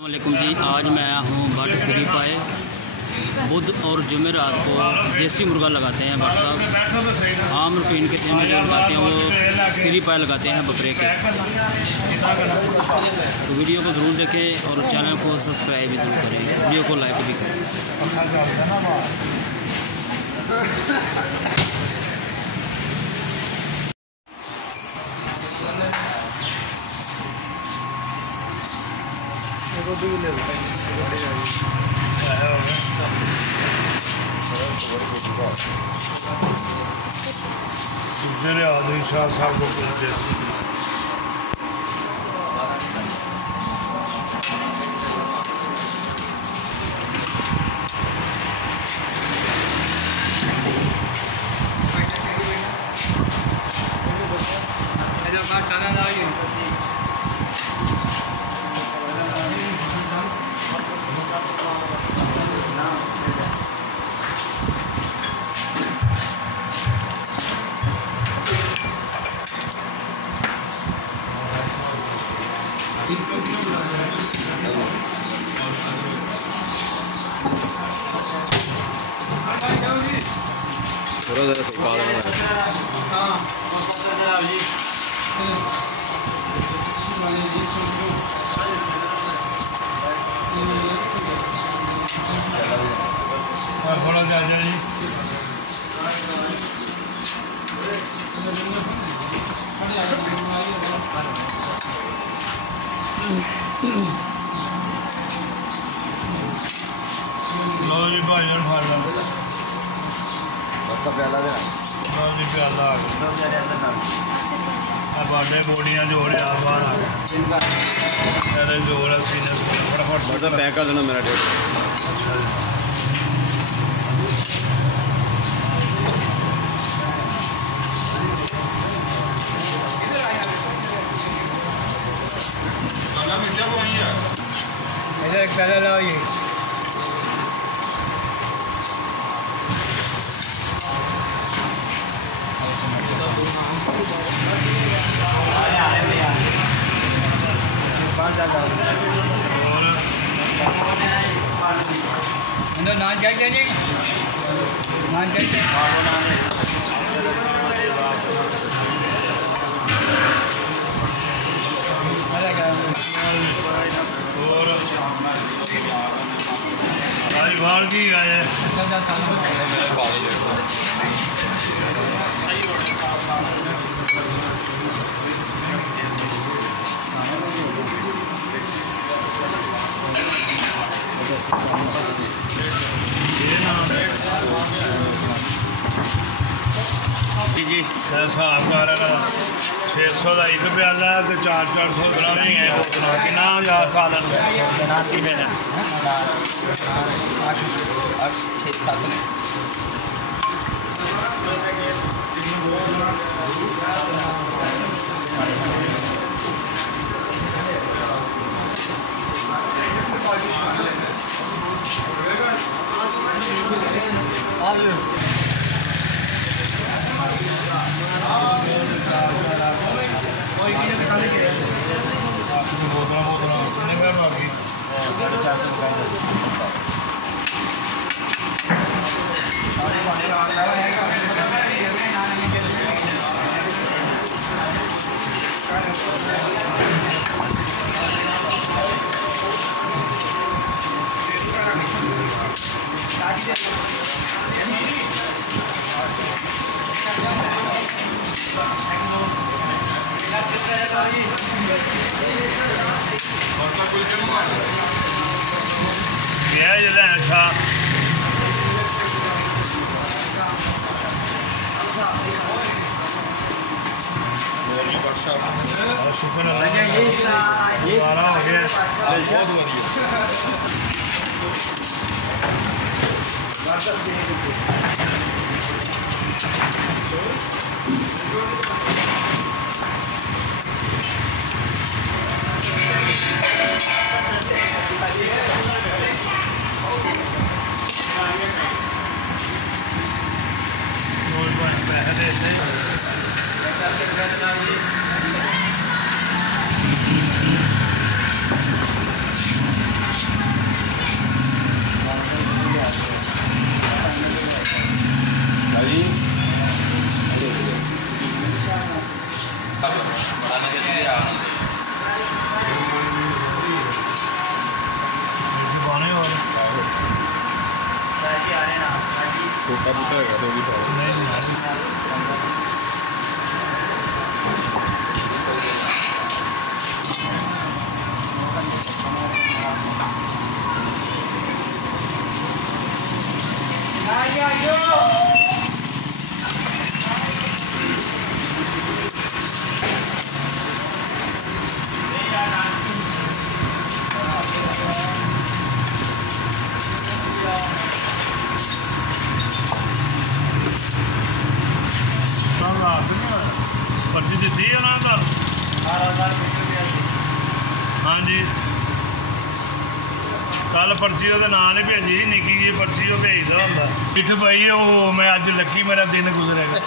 वालेकुम जी। आज मैं आया हूँ भट्ट श्री पाए। बुध और जुमेरात को देसी मुर्गा लगाते हैं भट्ट साहब। आम रुपीन के तेल में जो लगाते हैं वो श्री पाए लगाते हैं बकरे के। तो वीडियो को ज़रूर देखें और चैनल को सब्सक्राइब भी ज़रूर करें, वीडियो को लाइक भी करें। दूसरे आदमी शाह साहब को पूछते थोड़ा ज़रा सुखा थोड़ा सा जी लो जी भाई खा लो प्याला दे लो जी प्याला बाडे बोड़ियाँ जोड़े बाहर आ गए जोड़ सीने फटाफट मतलब पैक कर देना मेरा डेट। अच्छा जी एक पहले लाओ ये नान चाहिए जी नान चाहिए भाई बाहर की आए जी हिसाब कर 600 का एक प्याला तो 400 ग्राम ही है बोतना कि 1000 साल अच्छा शुक्र हो छोटा बूटा है तो भी पर्ची दी है ना कल? हाँ जी, कल पर्ची वो नाल ही भेजी, निकी जी पर्ची वो भेजता होंगे। पिठ पाई है वो, मैं अज लकी मेरा दिन गुजरेगा।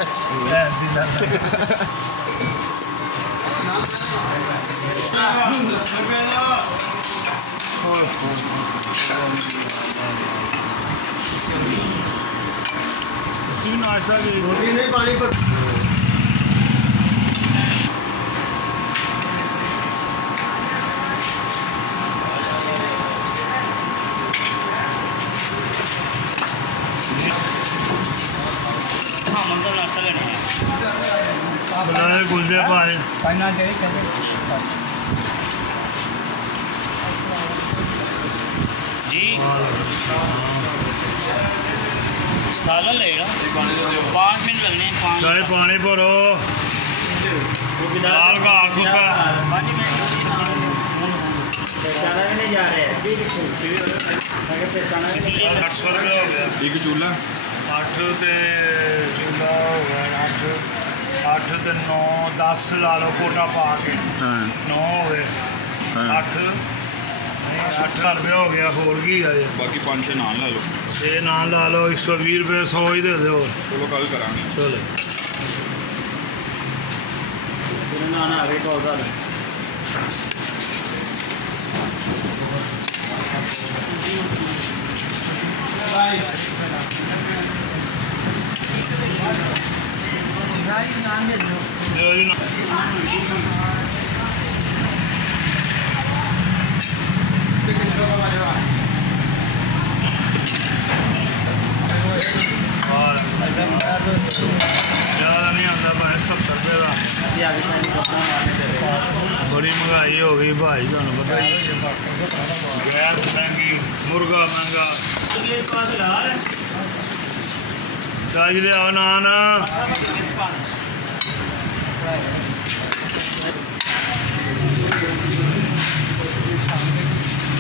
नाश्ता नहीं पानी पर गुलजे पाए जी सालन लेगा 5 मिनट लगने हैं। चाहे पानी भरो लाल घास सुखा 5 मिनट जा रहे हैं। 800 रुपया हो गया एक चूल्हा 8 ते चूल्हा हो गया 8 ते 9 10 ला लो कोटा पा के 9 हो गए 8 रुपया हो गया। होर की है बाकी 5-6 नान ला लो। ये नान ला लो 120 रुपये 100 ही दे दो। चलो कल करांगे। चलो नाना आ गए तो ज़्यादा नहीं आता भाई 70 रुपये का। बड़ी महंगाई हो गई भाई, तुहानू पता ही गैस महंगी, मुर्गा महंगा। चाही ले आओ नान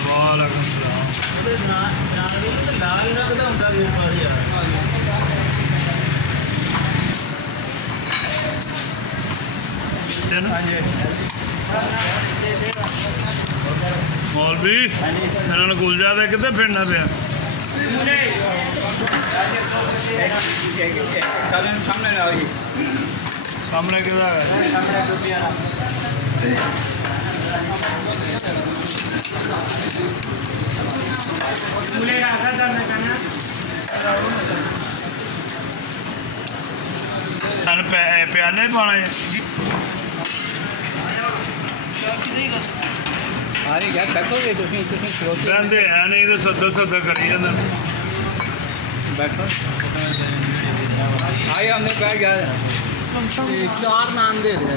वालेकुम मौलवी इन्होंने गुलजा दे कितने फिरना पे सामने किधर प्याले पाना है कहते है नहीं तो सदा सदा करी जाते बैठो आइए हमने कहा क्या 4 नान दे दे।